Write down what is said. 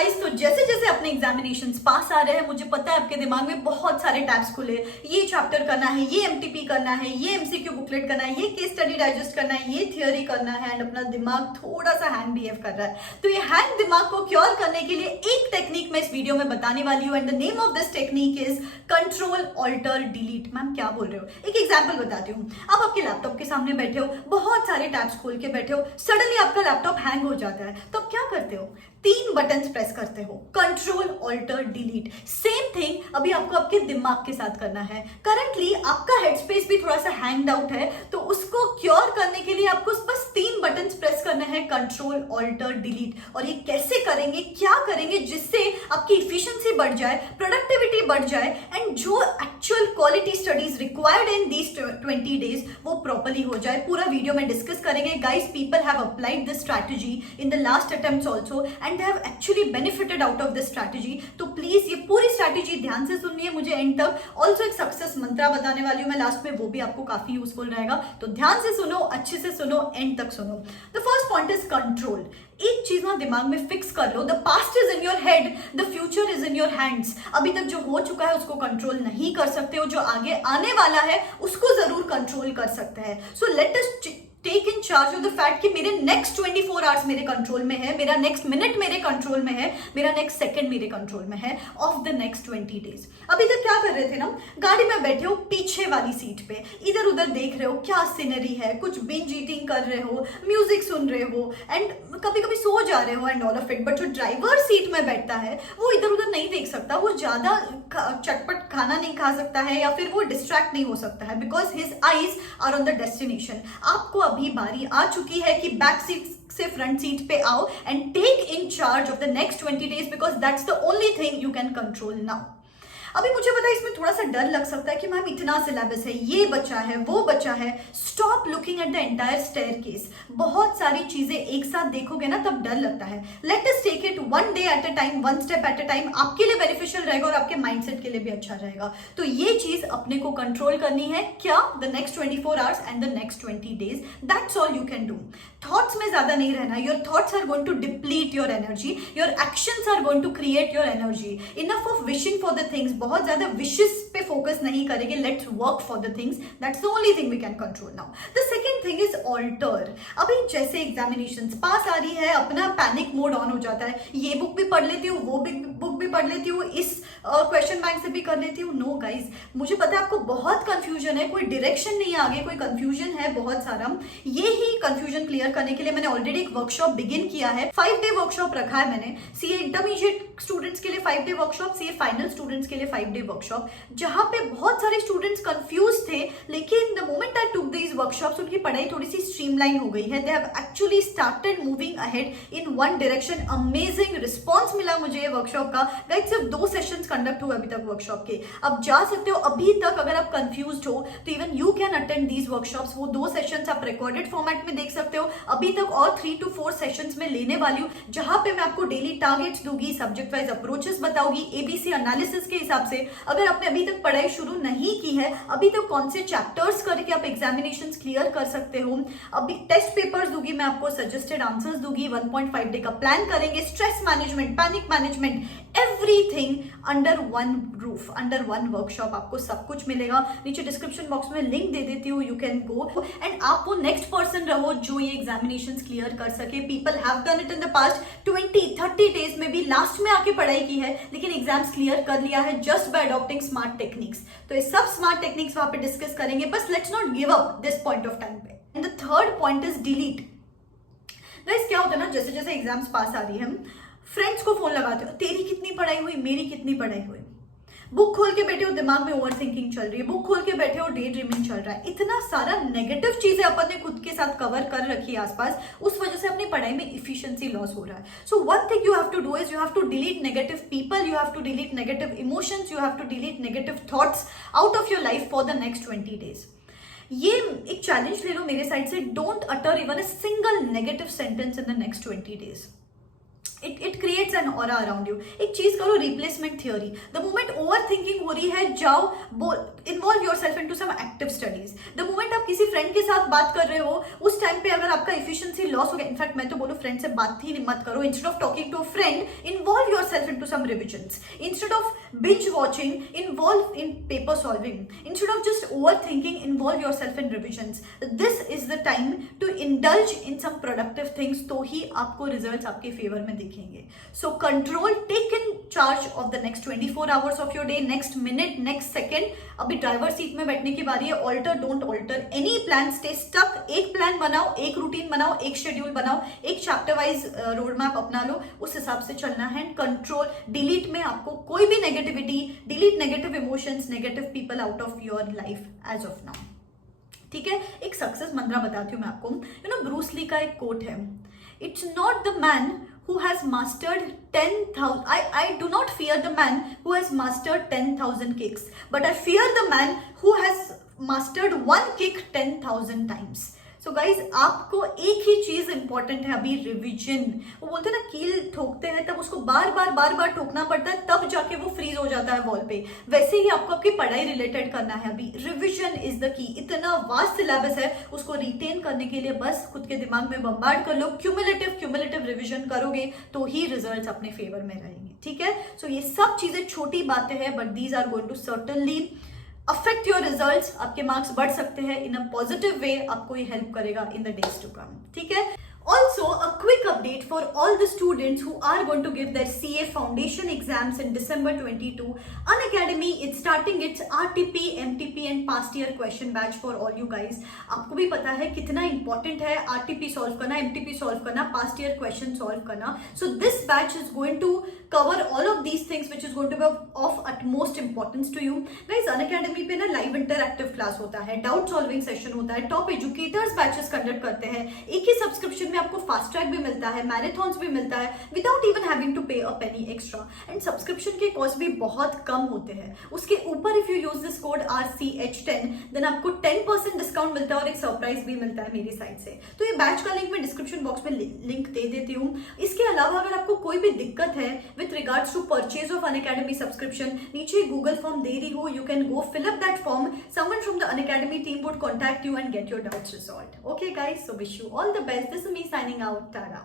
Guys, तो जैसे जैसे अपने एग्जामिनेशंस पास आ रहे हैं, मुझे पता है आपके दिमाग में बहुत सारे टैब्स खुले, ये चैप्टर करना है, ये एमटीपी करना है, ये एमसीक्यू बुकलेट करना है, ये केस स्टडी डाइजेस्ट करना है, ये थियोरी करना है, एंड अपना दिमाग थोड़ा सा हैंग बिहेव कर रहा है। तो ये हैंग दिमाग को क्योर करने के लिए एक टेक्निक मैं इस वीडियो में बताने वाली हूँ, and the name of this technique is control alter delete. Ma'am क्या बोल रहे हो? एक एग्जाम्पल बताती हूँ। आप आपके लैपटॉप के सामने बैठे हो, बहुत सारे टैब्स खोल के बैठे हो, सडनली आपका लैपटॉप हैंग हो जाता है, तो आप क्या करते हो? 3 बटन्स प्रेस करते हो, control alter delete. Same thing अभी आपको आपके दिमाग के साथ करना है। करंटली आपका हेड स्पेस भी थोड़ा सा हैंग्ड आउट है, तो उसको क्योर करने के लिए आपको बस 3 बटन्स प्रेस करना है, कंट्रोल ऑल्टर डिलीट। और ये कैसे करेंगे, क्या करेंगे जिससे आपकी इफिशिएंसी बढ़ जाए, प्रोडक्टिविटी बढ़ जाए, एंड जो actual quality studies required in these 20 days वो प्रॉपर्ली हो जाए। पूरा वीडियो में डिस्कस करेंगे। Guys, people have applied this strategy in the last attempts also and they have actually benefited out of this strategy. तो please ये पूरी strategy ध्यान से सुननी है मुझे एंड तक। ऑल्सो एक सक्सेस मंत्रा बताने वाली हूं मैं लास्ट में, वो भी आपको काफी यूजफुल रहेगा। तो ध्यान से सुनो, अच्छे से सुनो, एंड तक सुनो। The first point is control. एक चीज ना दिमाग में फिक्स कर लो, the past is in your head, the future is in your hands. अभी तक जो हो चुका है उसको कंट्रोल नहीं कर सकते हो, जो आगे आने वाला है उसको जरूर कंट्रोल कर सकते हैं। So let us take in charge of the fact कि मेरे नेक्स्ट 24 आवर्स मेरे कंट्रोल में है, मेरा नेक्स्ट मिनट मेरे कंट्रोल में है, मेरा नेक्स्ट सेकंड मेरे कंट्रोल में है ऑफ द नेक्स्ट 20 डेज। अभी तक क्या कर रहे थे ना, गाड़ी में बैठे हो, पीछे वाली सीट पे इधर उधर देख रहे हो, क्या सीनरी है, कुछ बिंज ईटिंग कर रहे हो, म्यूजिक सुन रहे हो, एंड कभी कभी सो जा रहे हो and all of it. But जो ड्राइवर सीट में बैठता है वो इधर उधर नहीं देख सकता, वो ज्यादा चटपट खाना नहीं खा सकता है, या फिर वो डिस्ट्रैक्ट नहीं हो सकता है, because his eyes are on the destination. आपको अभी बारी आ चुकी है कि बैक सीट से फ्रंट सीट पे आओ and take in charge of the next 20 days, because that's the only thing you can control now. अभी मुझे पता है इसमें थोड़ा सा डर लग सकता है कि मैम इतना सिलेबस है, ये बचा है, वो बचा है। Stop looking at the entire staircase. बहुत सारी चीजें एक साथ देखोगे ना तब डर लगता है। Let us take it one day at a time, one step at a time. आपके लिए बेनिफिशियल रहेगा और आपके माइंडसेट के लिए भी अच्छा रहेगा। तो ये चीज अपने को कंट्रोल करनी है, क्या? The next 24 hours and the next 20 days, that's all you can do. Thoughts में ज्यादा नहीं रहना। Your thoughts are going to deplete your energy, your actions are going to create your energy. Enough of wishing for the things, बहुत ज्यादा wishes पे focus नहीं करेंगे। Let's work for the things, that's the only thing we can control now. The second thing is alter. अभी जैसे examinations पास आ रही है, अपना पैनिक मोड ऑन हो जाता है, ये बुक भी पढ़ लेती हूँ, वो बुक भी पढ़ लेती हूँ, इस क्वेश्चन बैंक से भी कर लेती हूँ। नो गाइज, मुझे पता है आपको बहुत कंफ्यूजन है, कोई डायरेक्शन नहीं है आगे, कोई कंफ्यूजन है बहुत सारा। ये ही कंफ्यूजन क्लियर करने के लिए मैंने ऑलरेडी एक वर्कशॉप बिगिन किया है। 5 डे वर्कशॉप रखा है मैंने। सीए इंटरमीडिएट स्टूडेंट्स के लिए 5 day workshop, CA final students के लिए 5 डे वर्कशॉप, जहां पे बहुत सारे स्टूडेंट्स कंफ्यूज थे, लेकिन the moment I took these workshops उनकी पढ़ाई थोड़ी सी स्ट्रीमलाइन हो गई है। They have actually started moving ahead in one direction. Amazing response मिला मुझे ये वर्कशॉप का। गाइस, सिर्फ 2 सेशंस कंडक्ट हुए अभी तक वर्कशॉप के। अब जा सकते हो अभी तक, अगर आप कंफ्यूज्ड हो तो even you can attend these workshops. वो 2 सेशंस आप रिकॉर्डेड फॉर्मेट में देख सकते हो। अभी तक और 3 to 4 सेशंस में लेने वाली हूँ, जहां पे मैं आपको डेली टारगेट्स दूंगी, सब्जेक्ट वाइज अप्रोचेस बताऊंगी, एबीसी एनालिसिस के हिसाब से। अगर आपने अभी तक पढ़ाई शुरू नहीं की है, अभी तक कौन से चैप्टर्स करके आप एग्जामिनेशंस क्लियर कर सकते हो, अभी टेस्ट पेपर्स दूंगी मैं आपको, सजेस्टेड आंसर्स दूंगी, 1.5 डे का प्लान करेंगे, stress management, panic management, everything under one roof, under one workshop. आपको सब कुछ मिलेगा। नीचे डिस्क्रिप्शन बॉक्स में लिंक दे देती हूँ, यू कैन गो एंड आप वो नेक्स्ट पर्सन रहो जो ये एग्जामिनेशंस क्लियर कर सके। People have done it in the past 20-30 days में भी, लास्ट में आके पढ़ाई की है, लेकिन एग्जाम्स क्लियर कर लिया है just by adopting smart techniques. तो ये सब स्मार्ट टेक्निक्स वहां पे डिस्कस करेंगे, बस let's not give up this point of time पे। And the third point is delete. Guys, क्या होता है ना, जैसे जैसे एग्जाम्स पास आ रही है, फ्रेंड्स को फोन लगाते हो, तेरी कितनी पढ़ाई हुई, मेरी कितनी पढ़ाई हुई। बुक खोल के बैठे हो, दिमाग में ओवर थिंकिंग चल रही है, बुक खोल के बैठे हो, डे ड्रीमिंग चल रहा है। इतना सारा नेगेटिव चीजें अपन ने खुद के साथ कवर कर रखी है आसपास, उस वजह से अपनी पढ़ाई में इफिशिएंसी लॉस हो रहा है। So one thing you have to do is you have to delete negative people, you have to delete negative emotions, you have to delete negative thoughts out of your life for the next 20 days. ये एक challenge ले लो मेरे side से, don't utter even a single negative sentence in the next 20 days. It creates an aura around you. एक चीज करो, replacement theory. The moment overthinking हो रही है, जाओ involve yourself into some active studies. The moment आप किसी friend के साथ बात कर रहे हो, उस टाइम पे अगर आपका इफिशिएंसी लॉस हो गया, इनफैक्ट मैं तो बोलूं फ्रेंड से बात ही मत करो. Instead of talking to a friend, involve yourself into some revisions. Instead of binge watching, involve in paper solving. Instead of just overthinking, involve yourself in revisions. This is the time to indulge in some productive things, तो ही आपको results आपके favour में दिखेंगे. So control, take in charge of the next 24 hours of your day, next minute, next second. अभी driver seat में बैठने की बारी है. Alter, don't alter any plan, stay stuck. एक प्लान बनाओ, एक रूटीन बनाओ, एक शेड्यूल बनाओ, एक चैप्टर वाइज रोड मैप अपना लो, उस हिसाब से चलना है. कंट्रोल, डिलीट में आपको कोई भी negativity, delete negative emotions, negative people out of your life as of now. ठीक है, एक सक्सेस मंत्रा बताती हूँ मैं आपको. यू नो ब्रूस ली का एक कोट है, it's not the man who has mastered 10,000, I do not fear the man who has mastered 10,000 kicks, but I fear the man who has mastered one kick 10,000 times. So guys, आपको एक ही चीज important है अभी, revision. वो बोलते हैं ना, कील ठोकते हैं तब उसको बार बार ठोकना पड़ता है, तब जाके वो फ्रीज हो जाता है वॉल पे. वैसे ही आपको आपकी पढ़ाई रिलेटेड करना है अभी. Revision is the key. इतना वास्ट सिलेबस है, उसको रिटेन करने के लिए बस खुद के दिमाग में बम्बार्ड कर लो. क्यूमुलेटिव रिविजन करोगे तो ही रिजल्ट्स अपने फेवर में रहेंगे. ठीक है, सो ये सब चीजें छोटी बातें हैं, but these are going to certainly affect your results. आपके मार्क्स बढ़ सकते हैं इन अ पॉजिटिव वे. आपको ये हेल्प करेगा in the days to come. ठीक है. Also, a quick update for all the students who are going to give their CA foundation exams in December 22. Unacademy is starting its RTP, MTP and past year question batch for all you guys. आपको भी पता है कितना important है RTP solve करना, MTP solve करना, past year question solve करना. So this batch is going to cover all of these things which is going to be of utmost importance to you. Guys, Unacademy पे ना live interactive class होता है, doubt solving session होता है, top educators batches conduct करते हैं. एक ही subscription में आपको फास्ट ट्रैक भी मिलता है, मैराथन्स भी मिलता है, without even having to pay a penny extra. And subscription के कॉस्ट भी बहुत कम होते हैं. उसके ऊपर if you use this code RCH10 then आपको 10% डिस्काउंट मिलता है और एक सरप्राइज भी मिलता है मेरी साइड से. तो ये बैच का लिंक मैं डिस्क्रिप्शन बॉक्स में लिंक दे देती हूँ. इसके अलावा अगर आपको कोई भी दिक्कत है with regards to purchase of Unacademy subscription, नीचे गूगल फॉर्म दे रही हूँ, you can go fill up that form. Someone from the Unacademy team would contact you and get your doubts resolved. Okay guys, so wish you all the best. This is me signing out. Tada.